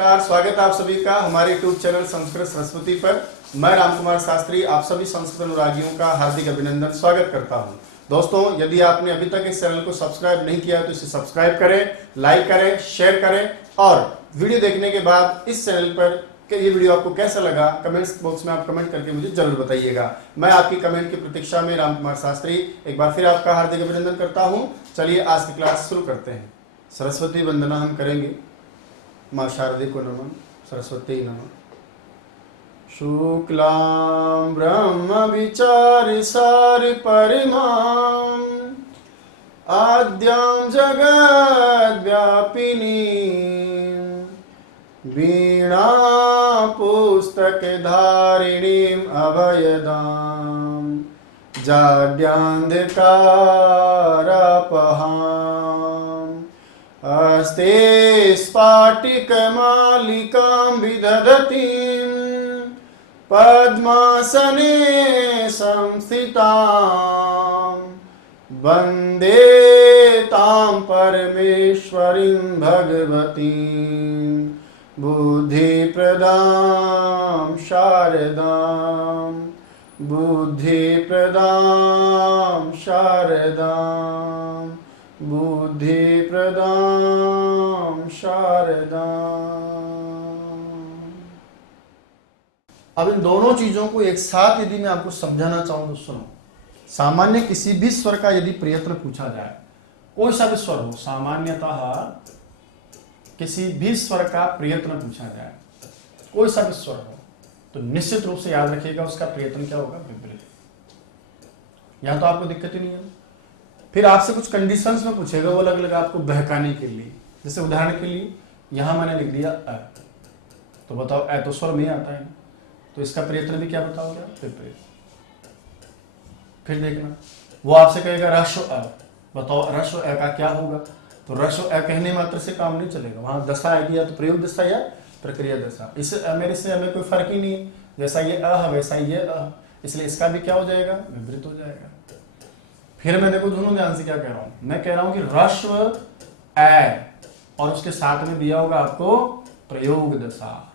नमस्कार, स्वागत है आप सभी का हमारे यूट्यूब चैनल संस्कृत सरस्वती पर। मैं रामकुमार शास्त्री आप सभी संस्कृत अनुरागियों का हार्दिक अभिनंदन स्वागत करता हूं। दोस्तों, यदि आपने अभी तक इस चैनल को सब्सक्राइब नहीं किया तो इसे सब्सक्राइब करें, लाइक करें, शेयर करें और वीडियो देखने के बाद इस चैनल पर कि ये वीडियो आपको कैसा लगा कमेंट्स बॉक्स में आप कमेंट करके मुझे जरूर बताइएगा। मैं आपकी कमेंट की प्रतीक्षा में रामकुमार शास्त्री एक बार फिर आपका हार्दिक अभिनंदन करता हूं। चलिए आज की क्लास शुरू करते हैं। सरस्वती वंदना हम करेंगे। माँ शारदे को नमन, सरस्वती नमः। शुक्लां ब्रह्म विचार सार परिमां आद्यां जगद् व्यापिनीं वीणा पुस्तक धारिणीं अभयदां जाड्यान्धकारापहाम् अस्ते स्फाटिकमालिकां विदधतीं पद्मासने संस्थितां वन्दे तां परमेश्वरीं भगवतीं बुद्धिप्रदां शारदां बुद्धिप्रदां शारदां बुद्धिप्रदां शारदां। अब इन दोनों चीजों को एक साथ यदि मैं आपको समझाना चाहूं तो सुनो। सामान्य किसी भी स्वर का यदि प्रयत्न पूछा जाए, कोई सा भी स्वर हो, सामान्यतः किसी भी स्वर का प्रयत्न पूछा जाए, कोई सा भी स्वर हो, तो निश्चित रूप से याद रखिएगा उसका प्रयत्न क्या होगा, विपरीत। यहां तो आपको दिक्कत ही नहीं है। फिर आपसे कुछ कंडीशंस में पूछेगा, वो अलग अलग आपको बहकाने के लिए। जैसे उदाहरण के लिए यहां मैंने लिख दिया अ, तो बताओ अ तो स्वर में आता है, तो इसका प्रयत्न भी क्या बताओगे, विपरीत। फिर देखना वो आपसे कहेगा रस्व अ, बताओ रस्व अ का क्या होगा, तो रस्व अ कहने मात्र से काम नहीं चलेगा। वहां दशा आएगी, या तो प्रयोग दशा या प्रक्रिया दशा। इससे मेरे से हमें कोई फर्क ही नहीं है। जैसा ये अ है वैसा ये अ, इसलिए इसका भी क्या हो जाएगा, विपरीत हो जाएगा। फिर मैं देखो दोनों ध्यान से क्या कह रहा हूं, मैं कह रहा हूं कि रस्व अ और उसके साथ में दिया होगा आपको प्रयोग दशा।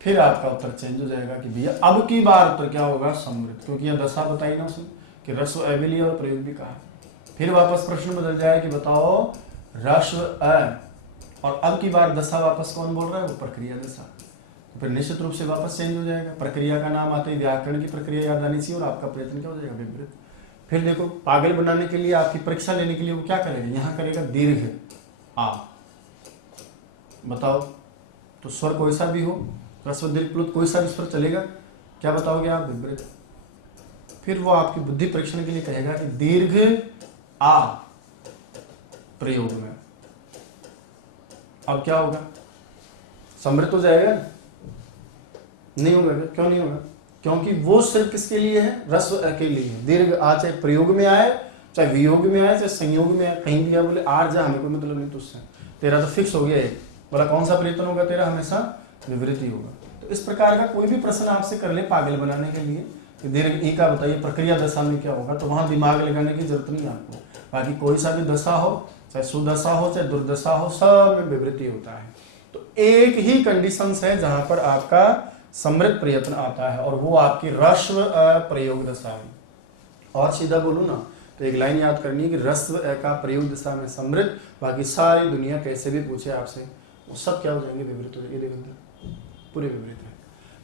फिर आपका उत्तर चेंज हो जाएगा कि भैया अब की बार उत्तर क्या होगा, समृद्ध, क्योंकि यह दशा बताई ना उसने कि रस्व अ भी लिया और प्रयोग भी कहा। फिर वापस प्रश्न बदल जाए कि बताओ रस्व अ और अब की बार दशा वापस कौन बोल रहा है, वो प्रक्रिया दशा। तो फिर निश्चित रूप से वापस चेंज हो जाएगा। प्रक्रिया का नाम आते ही व्याकरण की प्रक्रिया याद आनी चाहिए और आपका प्रयत्न क्या हो जाएगा, विपरीत। फिर देखो पागल बनाने के लिए, आपकी परीक्षा लेने के लिए वो क्या करेगा, यहां करेगा दीर्घ आ। बताओ तो स्वर कोई सा भी हो, ह्रस्व दीर्घ प्लुत कोई सा भी स्वर चलेगा, क्या बताओगे आप, विपरीत। फिर वो आपकी बुद्धि परीक्षण के लिए कहेगा कि दीर्घ आ प्रयोग में अब क्या होगा, समृद्ध हो जाएगा, नहीं होगा। क्यों नहीं होगा, क्योंकि वो सिर्फ किसके लिए है, रस्व अ के लिए है। दीर्घ आ चाहे प्रयोग में आए, चाहे वियोग में आए, चाहे संयोग में आए, कहीं भी आए, बोले आर जा, हमें कोई मतलब नहीं तुझसे, तेरा तो फिक्स हो गया है। बोला कौन सा प्रयत्न होगा तेरा, हमेशा विपरीत ही होगा। तो इस प्रकार का कोई भी प्रश्न आपसे कर ले पागल बनाने के लिए कि दीर्घ ई का बताइए प्रक्रिया दशा में क्या होगा, तो वहां दिमाग लगाने की जरूरत नहीं है आपको। बाकी कोई सा भी दशा हो, चाहे सुदशा हो चाहे दुर्दशा हो, सब में विवृति होता है। तो एक ही कंडीशंस है जहां पर आपका समृद्ध प्रयत्न आता है और वो आपकी रस्व अ प्रयोग दशा में। और सीधा बोलूं ना तो एक लाइन याद करनी है कि रस्व अ का प्रयोग दशा में समृद्ध, बाकी सारी दुनिया कैसे भी पूछे आपसे वो सब क्या हो जाएंगे, विवृत हो जाएंगे। देखो पूरे विपरीत है।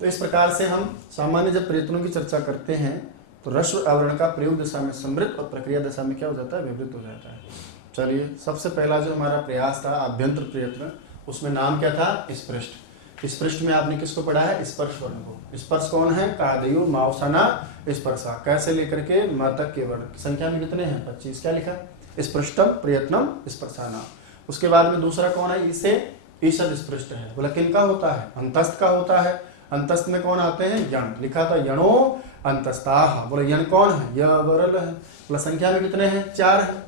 तो इस प्रकार से हम सामान्य जब प्रयत्नों की चर्चा करते हैं तो रस्व अवर्ण का प्रयोग दशा में समृद्ध और प्रक्रिया दशा में क्या हो जाता है, विपरीत हो जाता है। चलिए सबसे पहला जो हमारा प्रयास था आभ्यंतर प्रयत्न, उसमें नाम क्या था, स्पृष्ट। स्पृष्ट में आपने किसको पढ़ा है, स्पर्श वर्ण को। स्पर्श कौन है, कादयु मावसना स्पर्शा, कैसे लेकर के म तक के वर्ण, संख्या में कितने हैं, 25। क्या लिखा, स्पृष्टम प्रयत्नम स्पर्शाना। उसके बाद में दूसरा कौन है, इसे ईषद स्पृष्ट है। बोला किनका होता है, अंतस्थ का होता है। अंतस्थ में कौन आते हैं, यण। लिखा था यणो अंतस्ताह। बोला यण कौन है, य वरल है। बोला संख्या में कितने हैं, 4 है।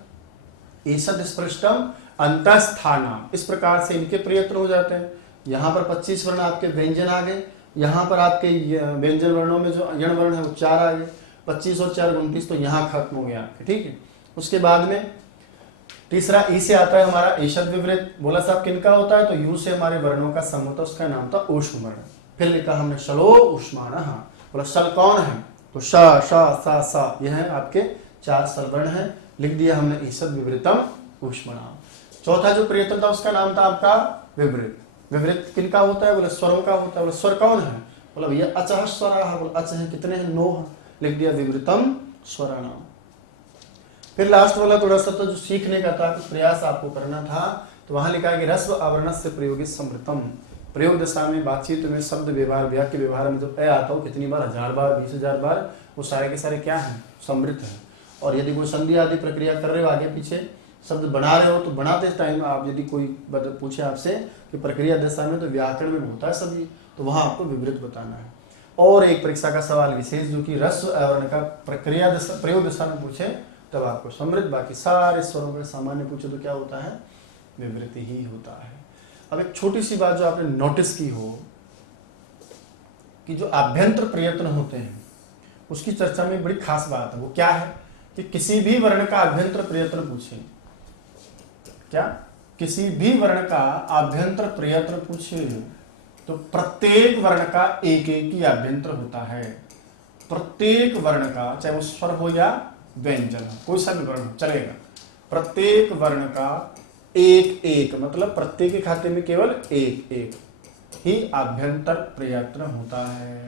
ईषद स्पृष्टम अंतस्थानाम, इस प्रकार से इनके प्रयत्न हो जाते हैं। यहाँ पर 25 वर्ण आपके व्यंजन आ गए, यहाँ पर आपके व्यंजन वर्णों में जो यण वर्ण है वो 4 आ गए। 25 और 4 29, तो यहाँ खत्म हो गया आपके, ठीक है। उसके बाद में तीसरा ई से आता है हमारा ईशद विवृत। बोला साहब किनका होता है, तो यू से हमारे वर्णों का सम होता है, उसका नाम था ऊष्म वर्ण। फिर लिखा हमने शलो ऊष्माणः। बोला शल कौन है, तो श श सा सा, यह है आपके 4 सल वर्ण है। लिख दिया हमने ईशद विवृतम ऊष्मणाम। चौथा जो प्रयत्न था उसका नाम था आपका विवृत। विवृत किनका होता है, बोले स्वरों का होता है। बोले स्वर कौन है, बोला भैया अचः स्वराः। बोला अच है कितने हैं, 9 हैं। लिख दिया विवृतम स्वराणाम। फिर लास्ट वाला थोड़ा सा तो जो सीखने का था, कुछ प्रयास आपको करना था, तो वहां लिखा है कि रस्व आवरण से प्रयोगित समृतम। प्रयोग दशा में बातचीत में शब्द व्यवहार वाक्य व्यवहार में जब ए आता हो कितनी बार, 1000 बार 20,000 बार, वो सारे के सारे क्या हैं, समृत हैं। और यदि कोई संधि आदि प्रक्रिया कर रहे हो, आगे पीछे शब्द बना रहे हो, तो बनाते टाइम आप यदि कोई पूछे आपसे कि प्रक्रिया दशा में तो व्याकरण में होता है सब ये, तो वहां आपको विवृत बताना है। और एक परीक्षा का सवाल विशेष जो कि रस्व आवरण का प्रक्रिया दशा प्रयोग दशा में पूछे तब आपको समृत, बाकी सारे स्वरों का सामान्य पूछे तो क्या होता है, विवृत ही होता है। अब एक छोटी सी बात जो आपने नोटिस की हो कि जो आभ्यंतर प्रयत्न होते हैं उसकी चर्चा में बड़ी खास बात है। वो क्या है कि किसी भी वर्ण का आभ्यंतर प्रयत्न पूछे, क्या किसी भी वर्ण का आभ्यंतर प्रयत्न पूछे तो प्रत्येक वर्ण का एक एक ही आभ्यंतर होता है। प्रत्येक वर्ण का, चाहे वो स्वर हो या व्यंजन हो, कोई सा भी वर्ण हो चलेगा, प्रत्येक वर्ण का एक एक, मतलब प्रत्येक के खाते में केवल एक एक ही आभ्यंतर प्रयत्न होता है।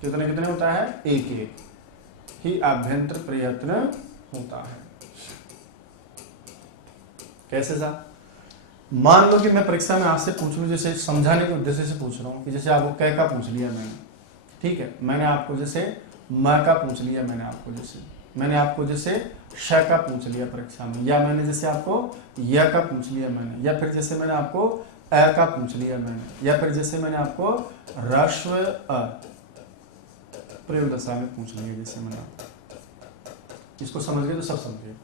कितने कितने होता है, एक एक ही आभ्यंतर प्रयत्न होता है। कैसे साहब, मान लो कि मैं परीक्षा में आपसे पूछ लूं, जैसे समझाने के उद्देश्य से पूछ रहा हूं कि जैसे आपको कै का पूछ लिया मैंने, ठीक है, मैंने आपको जैसे म का पूछ लिया, मैंने आपको जैसे श का पूछ लिया परीक्षा में, या मैंने जैसे आपको य का पूछ लिया मैंने, या फिर जैसे मैंने आपको अ का पूछ लिया मैंने, या फिर जैसे मैंने आपको ह्रस्व अ प्रयोग दशा में पूछ लिया, जैसे मैंने इसको समझ गए तो सब समझिए।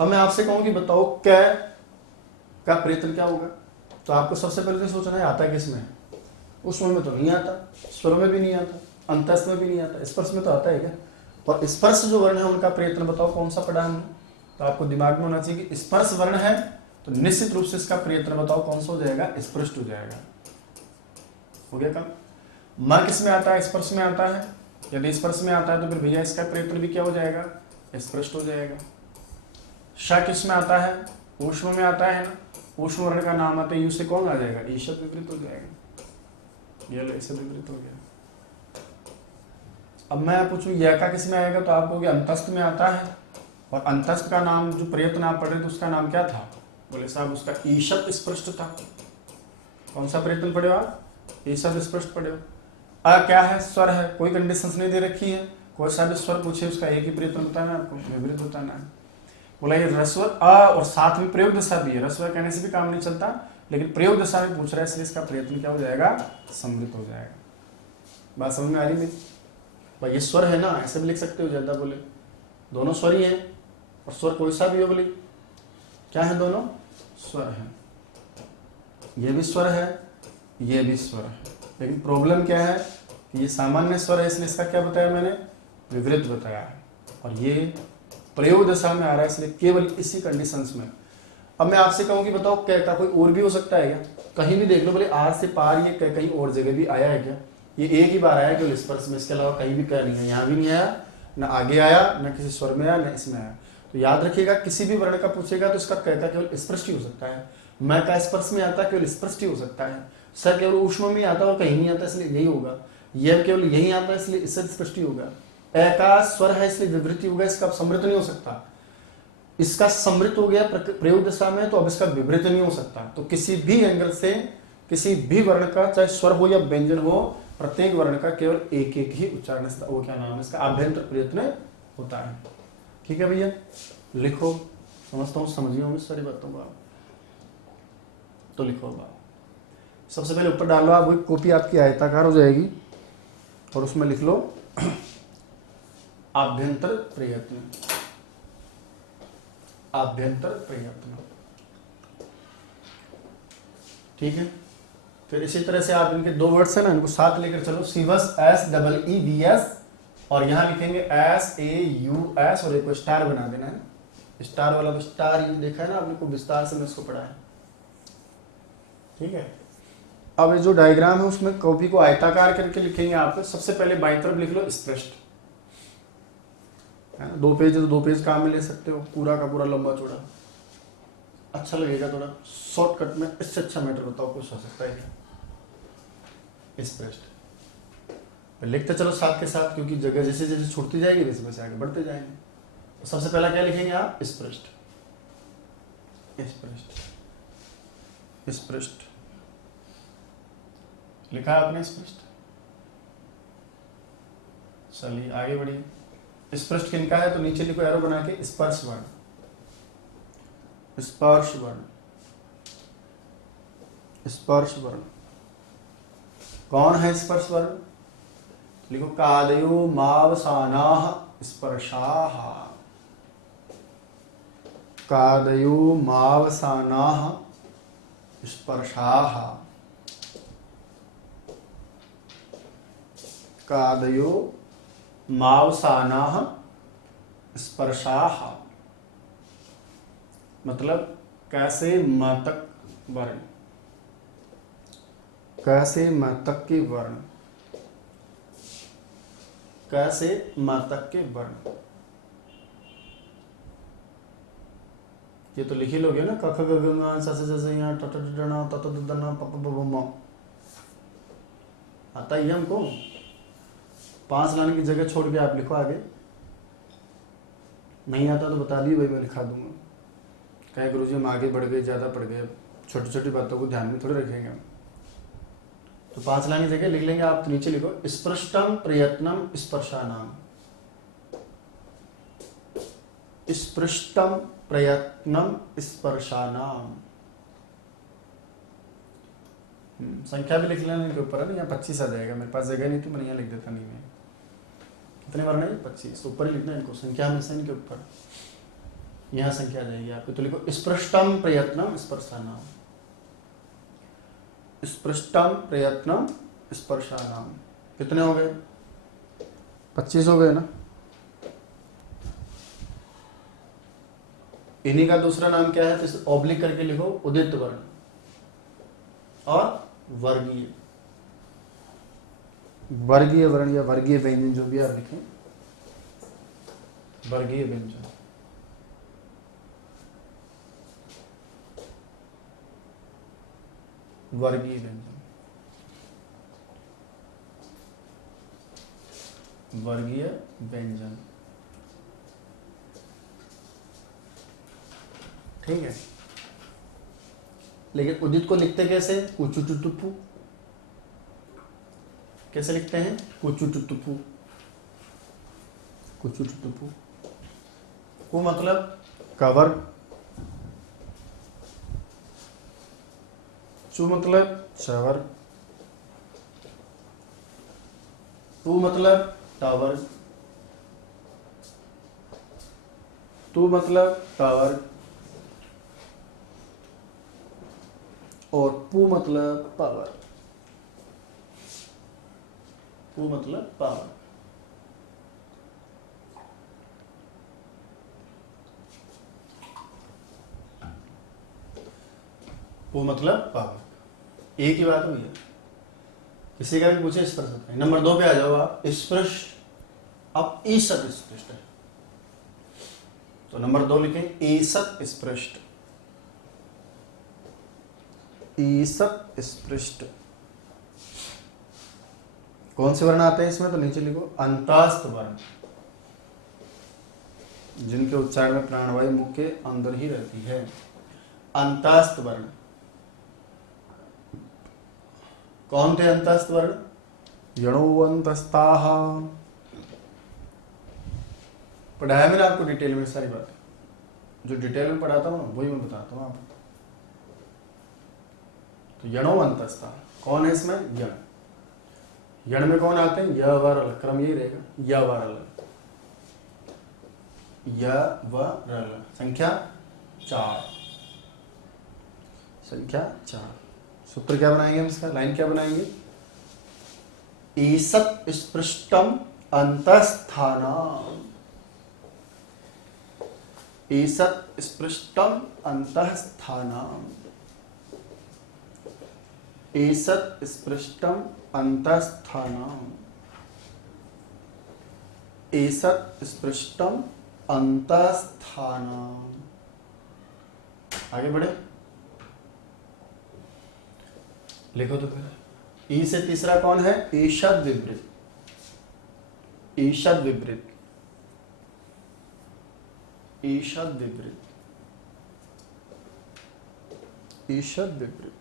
अब मैं आपसे कहूं कि बताओ कै का प्रयत्न क्या होगा, तो आपको सबसे पहले तो सोचना है आता किसमें है। उसमें में तो नहीं आता, स्वर में भी नहीं आता, अंतस्थ में भी नहीं आता, स्पर्श में तो आता है क्या। और स्पर्श जो वर्ण है उनका प्रयत्न बताओ कौन सा पढ़ा हमने, तो आपको दिमाग में होना चाहिए कि स्पर्श वर्ण है तो निश्चित रूप से इसका प्रयत्न बताओ कौन सा हो जाएगा, स्पृष्ट हो जाएगा। हो गया काम। म किस में आता है, स्पर्श में आता है। यदि स्पर्श में आता है तो फिर भैया इसका प्रयत्न भी क्या हो जाएगा, स्पृष्ट हो जाएगा। श किस में आता है, ऊष्म में आता है ना, ऊष्म वर्ण का नाम आता है, यू से कौन आ जाएगा, ईशद विपरीत हो जाएगा, ये लो ईशद विपरीत हो गया। अब मैं पूछूं यह का किस में आएगा, तो आप कहोगे अंतस्थ में आता है, और अंतस्थ का नाम जो प्रयत्न आप पढ़ रहे थे उसका नाम क्या था, बोले साहब उसका ईशद स्पृष्ट था। कौन सा प्रयत्न पढ़े हो आप, ईशद स्पृष्ट पढ़े हो। अ क्या है, स्वर है, कोई कंडीशंस नहीं दे रखी है, कोई सा भी स्वर पूछे उसका एक ही प्रयत्न बताना है आपको, विपरीत बताना है। बोला ये रस्व अ और साथ में प्रयोग दशा भी है, रस्व कहने से भी काम नहीं चलता, लेकिन प्रयोग दशा में पूछ रहा है इसलिए इसका प्रयत्न क्या हो जाएगा, सम्मिलित हो जाएगा। बात समझ में आ रही मेरी। भाई ये स्वर है ना, ऐसे भी लिख सकते हो, ज्यादा बोले दोनों स्वर ही है, और स्वर कोई सा भी हो, बोले क्या है, दोनों स्वर है, ये भी स्वर है, ये भी स्वर है। लेकिन प्रॉब्लम क्या है कि ये सामान्य स्वर है इसलिए इसका क्या बताया मैंने, विवृत बताया है, और ये प्रयोग दशा में आ रहा है इसलिए केवल इसी कंडीशंस में। अब मैं आपसे कहूं कि बताओ कै का कोई और भी हो सकता है क्या, कहीं भी देख लो, बोले आर से पार ये कै कहीं और जगह भी आया है क्या, ये एक ही बार आया है केवल स्पर्श में, इसके अलावा कहीं भी कै नहीं है, यहाँ भी नहीं आया, ना आगे आया, ना किसी स्वर में आया, ना इसमें आया। तो याद रखिएगा किसी भी वर्ण का पूछेगा तो इसका कै का केवल स्पष्ट ही हो सकता है, मैं का स्पर्श में आता केवल स्पष्ट ही हो सकता है, स केवल ऊष्म में आता और कहीं नहीं आता इसलिए यही होगा, यह केवल यही आता है इसलिए इससे स्पष्ट ही होगा, अ का स्वर है इसलिए विवृति होगा, इसका समृत नहीं हो सकता, इसका समृत हो गया प्रयोग दशा में तो अब इसका विवृत नहीं हो सकता। तो किसी भी एंगल से किसी भी वर्ण का चाहे स्वर हो या व्यंजन हो, प्रत्येक वर्ण का केवल एक एक ही उच्चारण, वो क्या नाम है इसका, आभ्यंतर प्रयत्न होता है। ठीक है भैया, लिखो, समझता हूँ समझिए होंगे सारी बातों को, तो लिखो बात। सबसे पहले ऊपर डाल लो आप, वही कॉपी आपकी आयताकार हो जाएगी और उसमें लिख लो आभ्यंतर प्रयत्न, आभ्यंतर प्रयत्न। ठीक है, फिर इसी तरह से आप इनके दो वर्ड्स है ना, इनको साथ लेकर चलो, सीवस SEEVS, और यहां लिखेंगे SAUS और एक स्टार बना देना है, स्टार वाला तो स्टार ही देखा है ना आपने, को विस्तार से मैं इसको पढ़ा है। ठीक है, अब ये जो डायग्राम है उसमें कॉपी को आयताकार करके लिखेंगे आप। सबसे पहले बाईं तरफ लिख लो स्पष्ट, है ना। 2 पेज है तो 2 पेज काम में ले सकते हो, पूरा का पूरा लंबा चौड़ा अच्छा लगेगा। थोड़ा शॉर्टकट में इससे अच्छा मैटर बताओ कुछ हो सकता है क्या? स्पष्ट लिखते चलो साथ के साथ, क्योंकि जगह जैसे जैसे छूटती जाएगी वैसे वैसे आगे बढ़ते जाएंगे। तो सबसे पहला क्या लिखेंगे आप? स्पष्ट। स्पष्ट स्पष्ट लिखा है आपने स्पष्ट। चलिए आगे बढ़िए। स्पष्ट किनका है तो नीचे लिखो एरो बना के स्पर्श वर्ण। स्पर्श वर्ण, स्पर्श वर्ण कौन है? स्पर्श वर्ण लिखो कादयो मावसानाः स्पर्शाः। कादयो मावसानाः स्पर्शाः। कादयो मावसानाः स्पर्शाः मतलब कैसे मातक वर्ण, कैसे मातक के वर्ण, कैसे मातक के वर्ण। ये तो लिख ही लोगे ना, क ख ग घ ङ स स ज ज़ ञ ट ट ड ण त त द द न प प ब ब म। आता ही हमको। 5 लाने की जगह छोड़ के आप लिखो आगे। नहीं आता तो बता दिए भाई, मैं लिखा दूंगा। कहे गुरुजी हम आगे बढ़ गए, ज़्यादा पढ़ गए, छोटी छोटी बातों को ध्यान में थोड़े रखेंगे हम। तो 5 लाने की जगह लिख लेंगे आप। तो नीचे लिखो स्पृष्टम प्रयत्नम स्पर्शानाम। स्पृष्टम प्रयत्नम स्पर्शानाम। संख्या भी लिख लेना इनके ऊपर, है ना। यहाँ 25 आ जाएगा, मेरे पास जगह नहीं थी, मैंने यहाँ लिख देता। नहीं, मैं कितने वर्ण है? 25। ऊपर ही लिखना है इनको, संख्या हमेशा इनके ऊपर। यहाँ संख्या आ जाएगी आपको। तो लिखो स्पृष्टम प्रयत्नम स्पर्शानाम। स्पृष्टम प्रयत्नम स्पर्शानाम। कितने हो गए? 25 हो गए ना। इन्हीं का दूसरा नाम क्या है? तो इसे ऑब्लिक करके लिखो उदित वर्ण और वर्गीय। वर्गीय वर्ण या वर्गीय व्यंजन, जो भी आप लिखें, वर्गीय व्यंजन। वर्गीय व्यंजन, वर्गीय व्यंजन। ठीक है। लेकिन उदित को लिखते कैसे? कुचुटुटुपु। कैसे लिखते हैं? कुचुटुटुपु। कुचुटुटुपु। कु मतलब कवर, चु मतलब चवर, टू मतलब टावर, टू मतलब टावर, और पू मतलब पावर। पू मतलब पावर। पू मतलब पावर। एक ही बात हुई है। किसी का भी पूछे स्पष्ट होता है। नंबर 2 पे आ जाओ आप। स्पृष्ट। अब ईसत स्पृष्ट है, तो नंबर 2 लिखें ईसत स्पृष्ट। ईसत स्पृष्ट। कौन से वर्ण आते हैं इसमें? तो नीचे लिखो अंतस्थ वर्ण, जिनके उच्चारण में प्राणवायु मुख के अंदर ही रहती है। अंतस्थ वर्ण। कौन थे अंतस्थ वर्ण? यणोवंतस्ताः। पढ़ाया मैंने आपको डिटेल में सारी बात। जो डिटेल में पढ़ाता हूँ वही मैं बताता हूँ आपको। तो यणोवंतस्ताः कौन है इसमें? यण। यण में कौन आते हैं? य व र। क्रम यही रहेगा, य व र। य व र। संख्या 4। संख्या 4। सूत्र क्या बनाएंगे हम इसका? लाइन क्या बनाएंगे? ईसत् स्पृष्टम अंतस्थानाम। ईषत् स्पृष्टम अंतःस्थानम, ईषत् स्पृष्टम अंतःस्थानम, ईषत् स्पृष्टम अंतःस्थानम। आगे बढ़े, लिखो तो फिर। ई से तीसरा कौन है? ईषद विवृत, ईषद विवृत, ईषद विवृत, ईषद विवृत।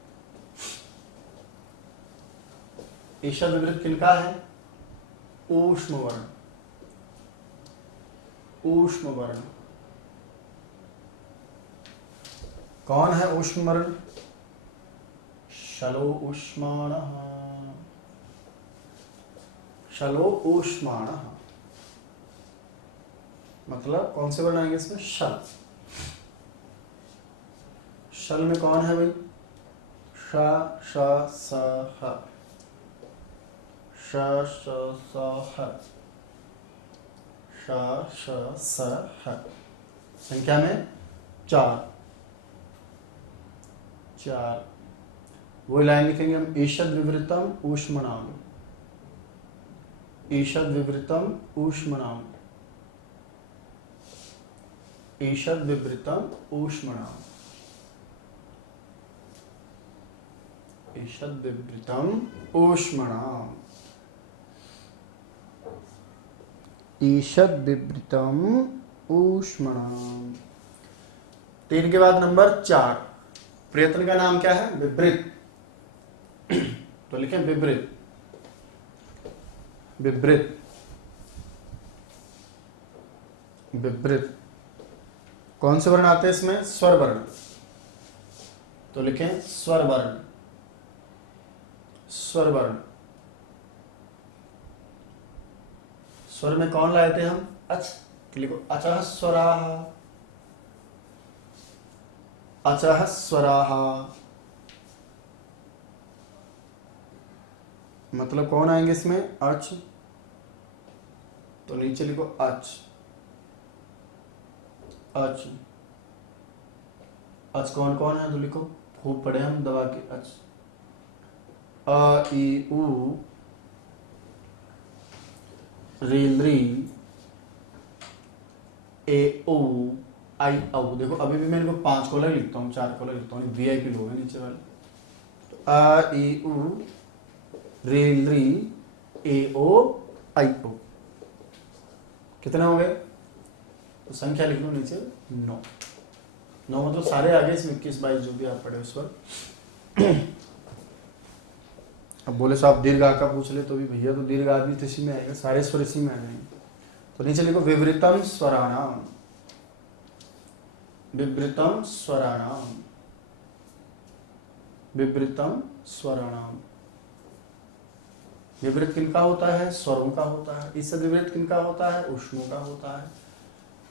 ईषद विवृत किनका है? ऊष्म वर्ण, ऊष्म वर्ण। कौन है ऊष्म वर्ण? शलो ऊष्माणः, शलो ऊष्माणः। मतलब कौन से वर्ण आएंगे इसमें? शल। शल में कौन है भाई? श, श, स, ह, श, श, स, ह, श, श, स, ह। संख्या में 4, 4। वो लाइन लिखेंगे हम, ईषद विवृतम ऊष्मणाम, ईषद विवृतम ऊष्मणाम, ईषद विवृतम ऊष्मणाम, ईषद विवृतम ऊष्मणाम, ईषद विवृतम ऊष्मणाम। 3 के बाद नंबर 4, प्रयत्न का नाम क्या है? विवृत। तो लिखें विवृत, विवृत, विवृत। कौन से वर्ण आते हैं इसमें? स्वर वर्ण। तो लिखें स्वर वर्ण, स्वर वर्ण। स्वर में कौन लाए थे हम? अच। तो लिखो अचः स्वराः, अचः स्वराः। मतलब कौन आएंगे इसमें? अच। तो नीचे लिखो अच, अच। अच कौन कौन है? तो लिखो, खूब पढ़े हम दबा के। अच, अ, ई, उ, रील, री, ए, ओ, आई, औ। देखो अभी भी मैं इनको 5 को अलग लिखता हूँ, 4 को अलग लिखता हूँ, वीआईपी लोग हैं नीचे वाले। तो अ, ई, उ, रील, री, ए, ओ, आई, ओ। कितने हो गए? तो संख्या लिख लो नीचे 9। 9 मतलब सारे आगे, इसमें 21, 22 जो भी आप पढ़े उस पर। अब बोले साहब दीर्घ का पूछ ले, तो भी भैया तो दीर्घ आदमी तो इसी में आएगा, सारे स्वर इसी में आ जाएंगे। तो नीचे लिखो विवृतम स्वराणाम, विवृतम स्वराणाम, विवृतम स्वराणाम। विवृत किनका होता है? स्वरों का होता है। ईषद विवृत किनका होता है? ऊष्मों का होता है।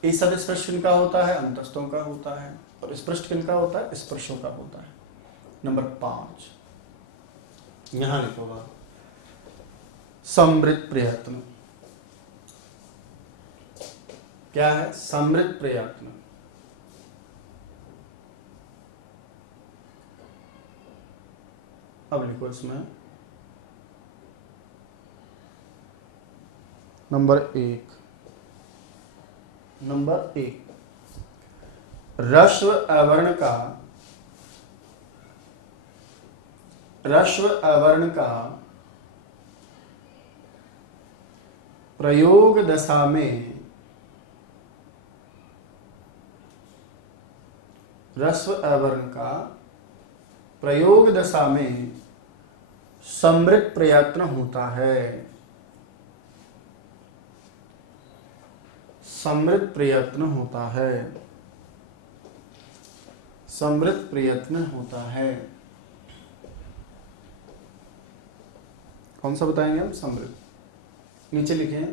ईषद स्पृष्ट किनका होता है? अंतस्थों का होता है। और स्पृष्ट किनका होता है? स्पर्शों का होता है। नंबर 5 यहां लिखोगा, समृत प्रयत्न। क्या है? समृत प्रयत्न। अब लिखो इसमें नंबर 1, नंबर 1, ह्रस्व अवर्ण का, ह्रस्व अवर्ण का प्रयोग दशा में, ह्रस्व अवर्ण का प्रयोग दशा में समृत प्रयत्न होता है, समृत प्रयत्न होता है, समृत प्रयत्न होता है। कौन सा बताएंगे हम? समृत। नीचे लिखें,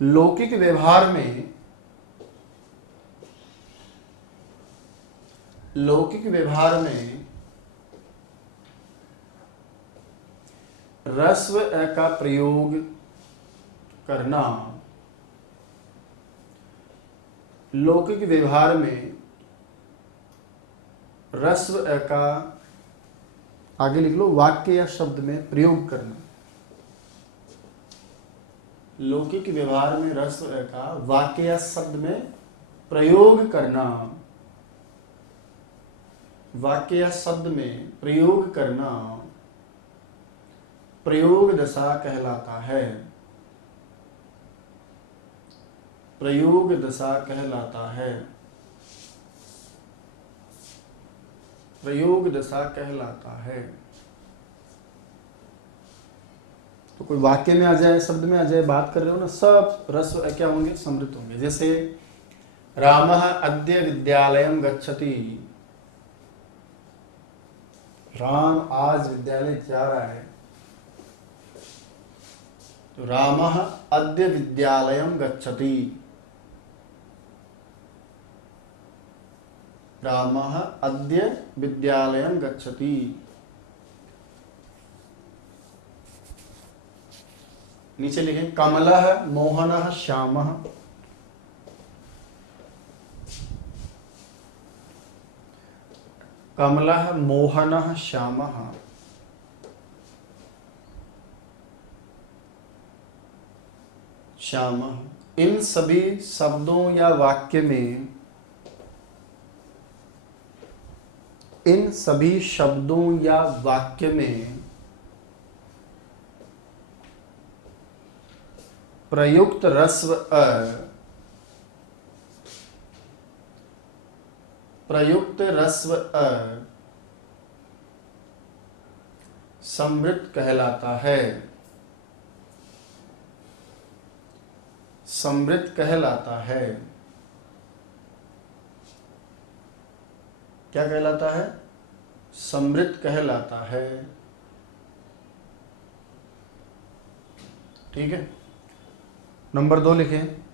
लौकिक व्यवहार में, लौकिक व्यवहार में ह्रस्व अ का प्रयोग करना लौकिक व्यवहार में ह्रस्व अ का, आगे लिख लो, वाक्य या शब्द में प्रयोग करना। लौकिक व्यवहार में ह्रस्व अ का वाक्य या शब्द में प्रयोग करना। वाक्य या शब्द में प्रयोग करना प्रयोग दशा कहलाता है। प्रयोग दशा कहलाता है। प्रयोग दशा कहलाता है। तो कोई वाक्य में आ जाए, शब्द में आ जाए, बात कर रहे हो ना, सब ह्रस्व क्या होंगे? समृद्ध होंगे। जैसे रामः अद्य विद्यालयं गच्छति। राम आज विद्यालय जा रहा है। तो रामः अद्य विद्यालयं गच्छति। रामः अद्य विद्यालयं गच्छति। नीचे लिखें कमलः मोहनः श्यामः। कमलः मोहनः श्यामः। श्यामः। इन सभी शब्दों या वाक्य में, इन सभी शब्दों या वाक्य में प्रयुक्त ह्रस्व अ, प्रयुक्त ह्रस्व अ समृद्ध कहलाता है। समृद्ध कहलाता है। क्या कहलाता है? समृद्ध कहलाता है। ठीक है। नंबर 2 लिखें।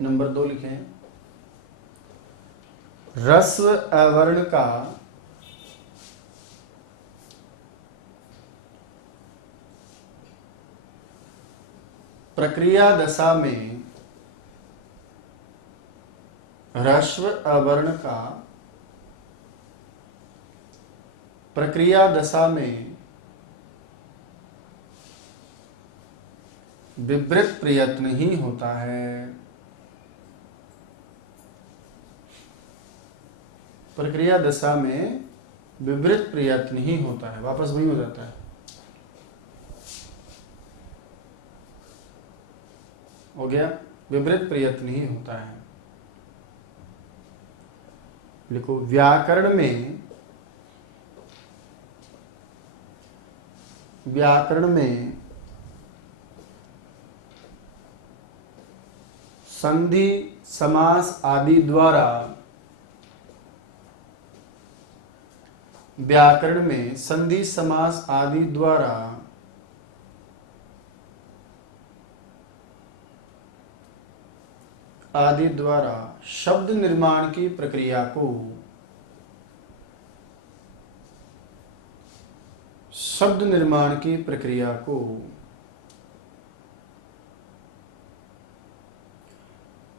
नंबर 2 लिखें ह्रस्व अवर्ण का प्रक्रिया दशा में, ह्रस्व अवर्ण का प्रक्रिया दशा में विवृत प्रयत्न ही होता है। प्रक्रिया दशा में विवृत प्रयत्न ही होता है। वापस वही हो जाता है। हो गया? विवृत प्रयत्न ही होता है। लिखो व्याकरण में, व्याकरण में संधि समास आदि द्वारा, व्याकरण में संधि समास आदि द्वारा शब्द निर्माण की प्रक्रिया को, शब्द निर्माण की प्रक्रिया को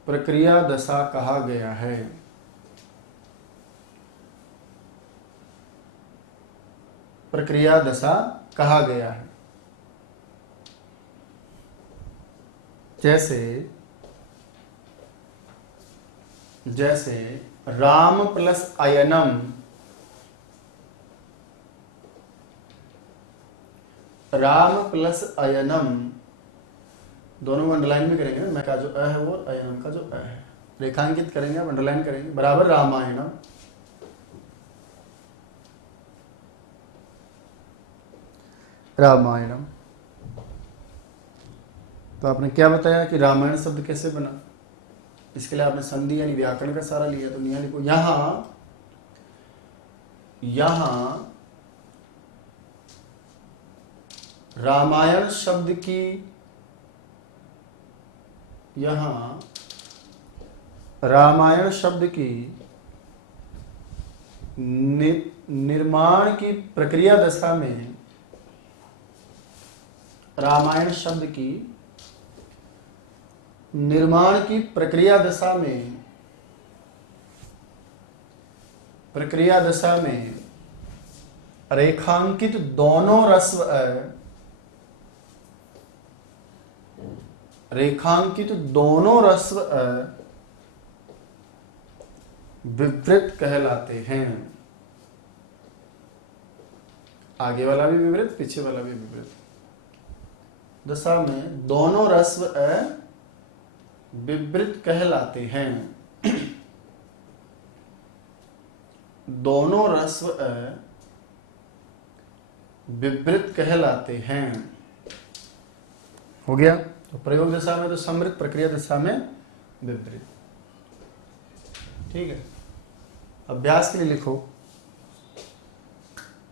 प्रक्रिया दशा कहा गया है। प्रक्रिया दशा कहा गया है। जैसे राम प्लस अयनम, राम प्लस अयनम दोनों को अंडरलाइन में करेंगे। मैं का जो अ है वो, अयनम का जो अ है, रेखांकित करेंगे, आप अंडरलाइन करेंगे, बराबर रामायणम। रामायणम। तो आपने क्या बताया कि रामायण शब्द कैसे बना? इसके लिए आपने संधि यानी व्याकरण का सारा लिया। तो यहाँ लिखो, यहां रामायण शब्द की, यहां रामायण शब्द की निर्माण की प्रक्रिया दशा में, रामायण शब्द की निर्माण की प्रक्रिया दशा में रेखांकित दोनों ह्रस्व विवृत कहलाते हैं। आगे वाला भी विवृत, पीछे वाला भी विवृत। दशा में दोनों ह्रस्व विवृत कहलाते हैं। दोनों ह्रस्व विवृत कहलाते हैं। हो गया। तो प्रयोग दशा में तो समृत, प्रक्रिया दशा में विवृत। ठीक है। अभ्यास के लिए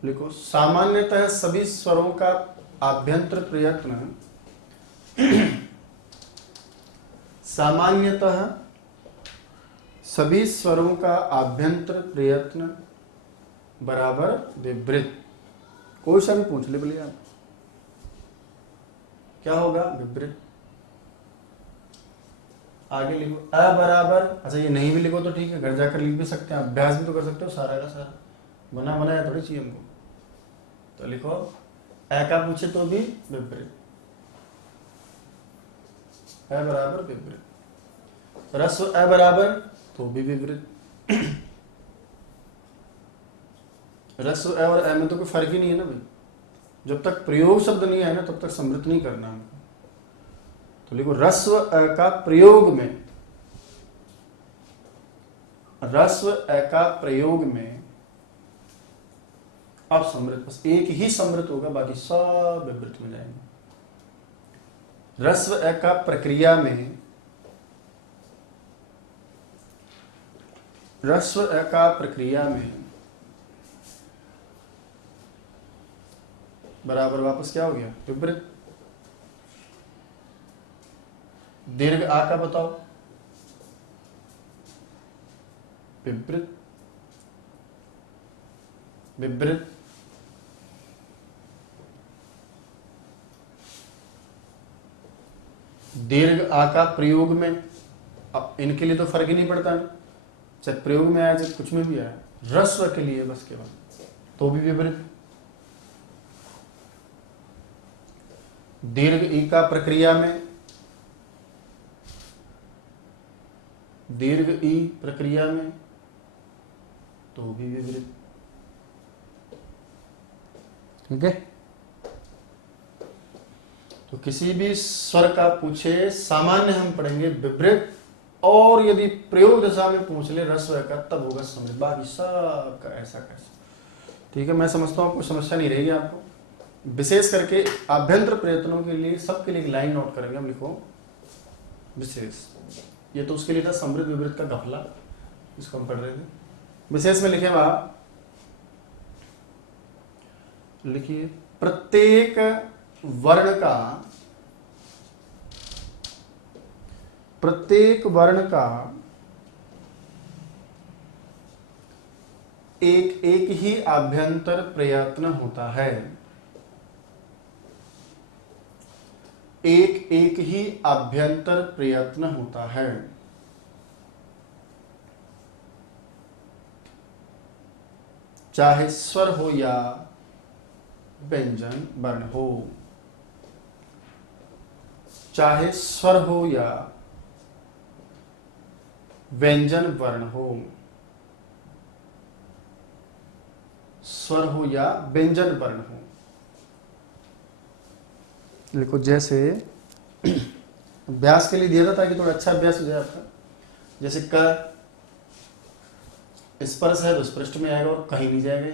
लिखो सामान्यतः सभी स्वरों का आभ्यंतर प्रयत्न बराबर विवृत। कोई सा भी पूछ ले बोलिए आप, क्या होगा? विवृत। आगे लिखो अ बराबर, अच्छा ये नहीं भी लिखो तो ठीक है, घर जाकर लिख भी सकते हैं, अभ्यास भी तो कर सकते हो सारा का सारा, बना बनाया थोड़ी चाहिए हमको। तो लिखो अ का पूछे तो भी विपरीत, अ बराबर विपरीत। ह्रस्व अ बराबर तो भी विपरीत। ह्रस्व अ और अ में तो कोई फर्क ही नहीं है ना भाई। जब तक प्रयोग शब्द नहीं आए ना तब तक समृत नहीं करना हमको। तो लिखो ह्रस्व अ का प्रयोग में, ह्रस्व अ का प्रयोग में अब समृत, बस एक ही समृत होगा, बाकी सब विवृत में जाएंगे। ह्रस्व अ का प्रक्रिया में, ह्रस्व अ का प्रक्रिया में बराबर वापस क्या हो गया? विवृत। दीर्घ आ का बताओ, विवृत, विवृत। दीर्घ आ का प्रयोग में, अब इनके लिए तो फर्क ही नहीं पड़ता ना, चाहे प्रयोग में आया चाहे कुछ में भी आया, ह्रस्व के लिए बस केवल तो भी विपरीत। दीर्घ ई का प्रक्रिया में, दीर्घ ई प्रक्रिया में तो भी विपरीत। ठीक है। तो किसी भी स्वर का पूछे, सामान्य हम पढ़ेंगे विपरीत, और यदि प्रयोग दशा में पूछ ले ह्रस्व का तब होगा समृत, बाकी सब का ऐसा कैसा। ठीक है। मैं समझता हूँ आपको समस्या नहीं रहेगी। आपको विशेष करके आभ्यंतर प्रयत्नों के लिए, सबके लिए एक लाइन नोट करेंगे हम। लिखो विशेष, ये तो उसके लिए था समृत विपरीत का घपला, इसको हम पढ़ रहे थे। विशेष में लिखे आप, लिखिए प्रत्येक वर्ण का एक ही आभ्यंतर प्रयत्न होता है। एक ही आभ्यंतर प्रयत्न होता है। चाहे स्वर हो या व्यंजन वर्ण हो, चाहे स्वर हो या व्यंजन वर्ण हो, स्वर हो या व्यंजन वर्ण हो। देखो जैसे अभ्यास के लिए दिया था ताकि थोड़ा अच्छा अभ्यास हो जाए आपका। जैसे क स्पर्श है तो स्पृष्ट में आएगा और कहीं नहीं जाएगा।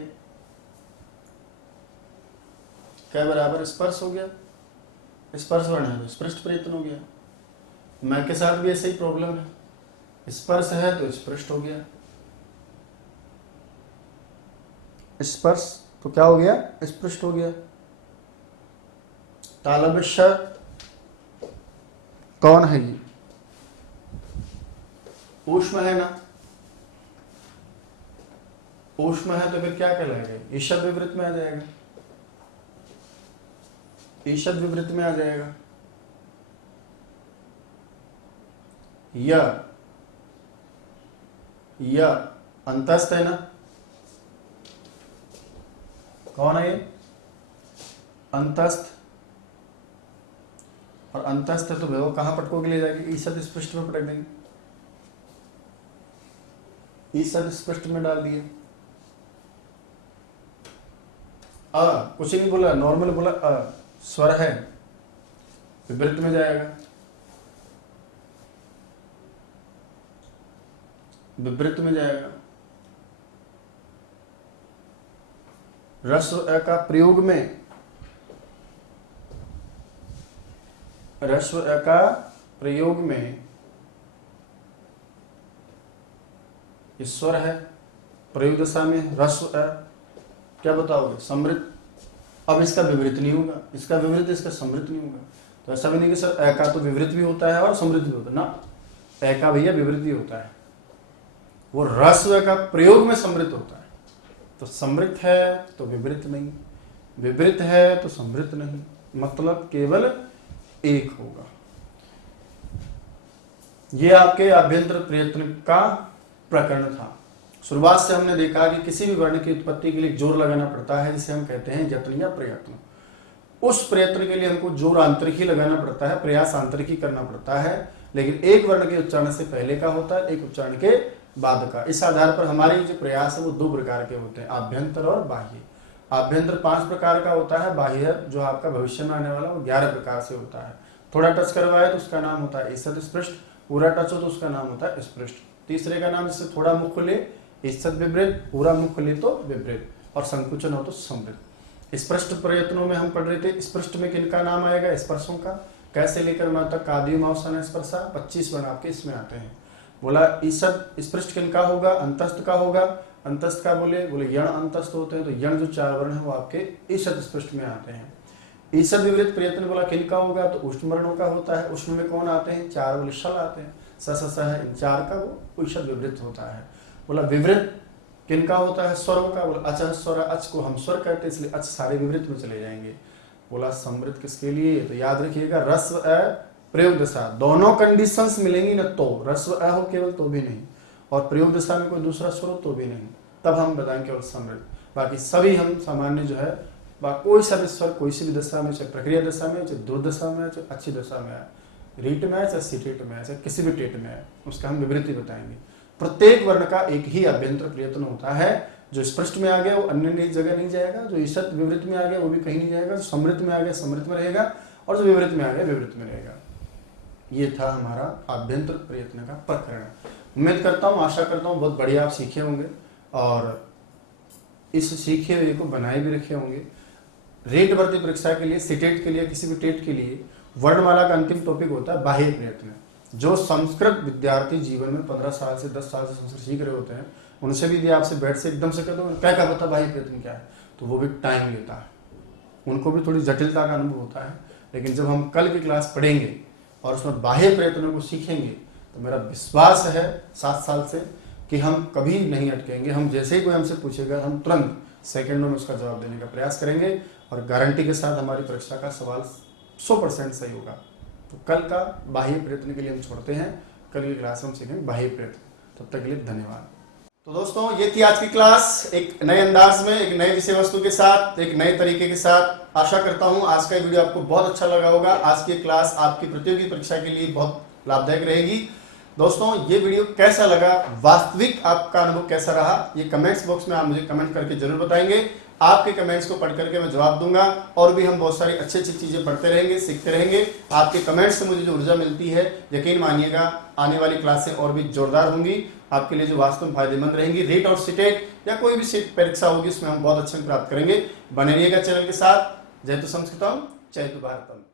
क्या बराबर स्पर्श हो गया, स्पर्श वर्ण है तो स्पृष्ट प्रयत्न हो गया। मैं के साथ भी ऐसा ही प्रॉब्लम है, स्पर्श है तो स्पृष्ट हो गया, स्पर्श तो क्या हो गया? स्पृष्ट हो गया। तालव्य श कौन है? ये ऊष्म है ना, ऊष्म है तो फिर क्या कहलाएगा? ईशद विवृत में आ जाएगा, ईशद विवृत में आ जाएगा। य अंतस्थ है ना, कौन है ये? अंतस्थ। और अंतस्थ है तो वो कहां पटकोगे ले जाके? ईसद स्पृष्ट में पटक देंगे। ईसद स्पृष्ट में डाल दिए। कुछ नहीं बोला, नॉर्मल बोला स्वर है, विवृत में जाएगा। विवृत में जाएगा। ह्रस्व अ का प्रयोग में, ह्रस्व अ का प्रयोग में ईश्वर है, प्रयोग दशा में ह्रस्व अ, क्या बताओगे? समृद्ध। अब इसका विवृत नहीं होगा, इसका विवृत, इसका समृद्ध नहीं होगा। तो ऐसा भी नहीं कि सर अ का तो विवृत भी होता है और समृद्ध भी होता है ना, अ का भैया विवृत भी होता है, वो ह्रस्व का प्रयोग में समृद्ध होता है। तो समृद्ध है तो विवृत नहीं, विवृत है तो समृद्ध नहीं, मतलब केवल एक होगा। ये आपके आभ्यंतर प्रयत्न का प्रकरण था। शुरुआत से हमने देखा कि किसी भी वर्ण की उत्पत्ति के लिए जोर लगाना पड़ता है, जिसे हम कहते हैं यत्न या प्रयत्न। उस प्रयत्न के लिए हमको जोर आंतरिक ही लगाना पड़ता है, प्रयास आंतरिक ही करना पड़ता है, लेकिन एक वर्ण के उच्चारण से पहले का होता है, एक उच्चारण के बाद का। इस आधार पर हमारे जो प्रयास है वो दो प्रकार के होते हैं, आभ्यंतर और बाह्य। आभ्यंतर 5 प्रकार का होता है, बाह्य जो आपका भविष्य में आने वाला वो 11 प्रकार से होता है। थोड़ा टच करवाए तो उसका नाम होता है ईसद स्पृष्ट, पूरा टच हो तो उसका नाम होता है स्पृष्ट। तीसरे का नाम जिससे थोड़ा मुख खुले ईसद विवृत, पूरा मुख खुले तो विवृत, और संकुचन हो तो समृद्ध। स्पृष्ट प्रयत्नों में हम पढ़ रहे थे, स्पृष्ट में किनका नाम आएगा? स्पर्शों का। कैसे लेकर वहां तक? आदिम अवसान स्पर्शा, 25 वर्ण आपके इसमें आते हैं। बोला ईसद स्पृष्ट किनका होगा? अंतस्थ का होगा। अंतस्थ का बोले यण अंतस्थ होते हैं, तो यण जो 4 वर्ण है वो आपके ईसद स्पृष्ट में आते हैं। ईसद विवृत प्रयत्न बोला किनका होगा? तो उष्ण वर्णों का होता है। उष्ण में कौन आते हैं? 4 बोले शल आते हैं, स स है, इन 4 का वो ईसद विवृत होता है। बोला विवृत किनका होता है? स्वरों का। बोला अच स्वर, अच को हम स्वर कहते हैं इसलिए अच सारे विवृत में चले जाएंगे। बोला समृद्ध किसके लिए? तो याद रखिएगा ह्रस्व अ प्रयोग दशा, दोनों कंडीशंस मिलेंगी ना, तो ह्रस्व अ हो केवल तो भी नहीं, और प्रयोग दशा में कोई दूसरा स्वर हो तो भी नहीं, तब हम बताएंगे केवल समृद्ध। बाकी सभी हम सामान्य जो है कोई सा भी स्वर कोई सी भी दशा में, चाहे प्रक्रिया दशा में, चाहे दुर्दशा में, चाहे अच्छी दशा में है, रीट में है चाहे सीटेट में है, चाहे किसी भी टेट में है, उसका हम विवृति बताएंगे। प्रत्येक वर्ण का एक ही अभ्यंतर प्रयत्न होता है। जो स्पष्ट में आ गया वो अन्य जगह नहीं जाएगा, जो ईसद विवृत में आ गया वो भी कहीं नहीं जाएगा, जो समृद्ध में आ गया समृद्ध में रहेगा, और जो विवृत में आ गया विवृत में रहेगा। ये था हमारा आभ्यंतर प्रयत्न का प्रकरण। उम्मीद करता हूँ, आशा करता हूँ बहुत बढ़िया आप सीखे होंगे और इस सीखे हुए को बनाए भी रखे होंगे। रेट भर्ती परीक्षा के लिए, सीटेट के लिए, किसी भी टेट के लिए वर्णमाला का अंतिम टॉपिक होता है बाह्य प्रयत्न। जो संस्कृत विद्यार्थी जीवन में 15 साल से 10 साल से संस्कृत सीख रहे होते हैं, उनसे भी यदि आपसे बैठ से एकदम से कह दो क्या पता बाह्य प्रयत्न क्या है, तो वो भी टाइम लेता है, उनको भी थोड़ी जटिलता का अनुभव होता है। लेकिन जब हम कल की क्लास पढ़ेंगे और उसमें बाह्य प्रयत्नों को सीखेंगे, तो मेरा विश्वास है 7 साल से कि हम कभी नहीं अटकेंगे। हम जैसे ही कोई हमसे पूछेगा हम तुरंत सेकंडों में उसका जवाब देने का प्रयास करेंगे, और गारंटी के साथ हमारी परीक्षा का सवाल 100% सही होगा। तो कल का बाह्य प्रयत्न के लिए हम छोड़ते हैं, कल की क्लास में हम सीखेंगे बाह्य प्रयत्न। तब तक के लिए धन्यवाद। तो दोस्तों ये थी आज की क्लास, एक नए अंदाज में, एक नए विषय वस्तु के साथ, एक नए तरीके के साथ। आशा करता हूं आज का वीडियो आपको बहुत अच्छा लगा होगा। आज की क्लास आपकी प्रतियोगी परीक्षा के लिए बहुत लाभदायक रहेगी। दोस्तों ये वीडियो कैसा लगा, वास्तविक आपका अनुभव कैसा रहा, ये कमेंट्स बॉक्स में आप मुझे कमेंट करके जरूर बताएंगे। आपके कमेंट्स को पढ़ करके मैं जवाब दूंगा, और भी हम बहुत सारी अच्छी अच्छी चीजें पढ़ते रहेंगे, सीखते रहेंगे। आपके कमेंट्स से मुझे जो ऊर्जा मिलती है, यकीन मानिएगा आने वाली क्लासें और भी जोरदार होंगी, आपके लिए जो वास्तव में फायदेमंद रहेंगी। रीट और सीटेट या कोई भी सीट परीक्षा होगी उसमें हम बहुत अच्छे प्राप्त करेंगे। बने रहिएगा चैनल के साथ। जय तो संस्कृतम, जय तो भारतम।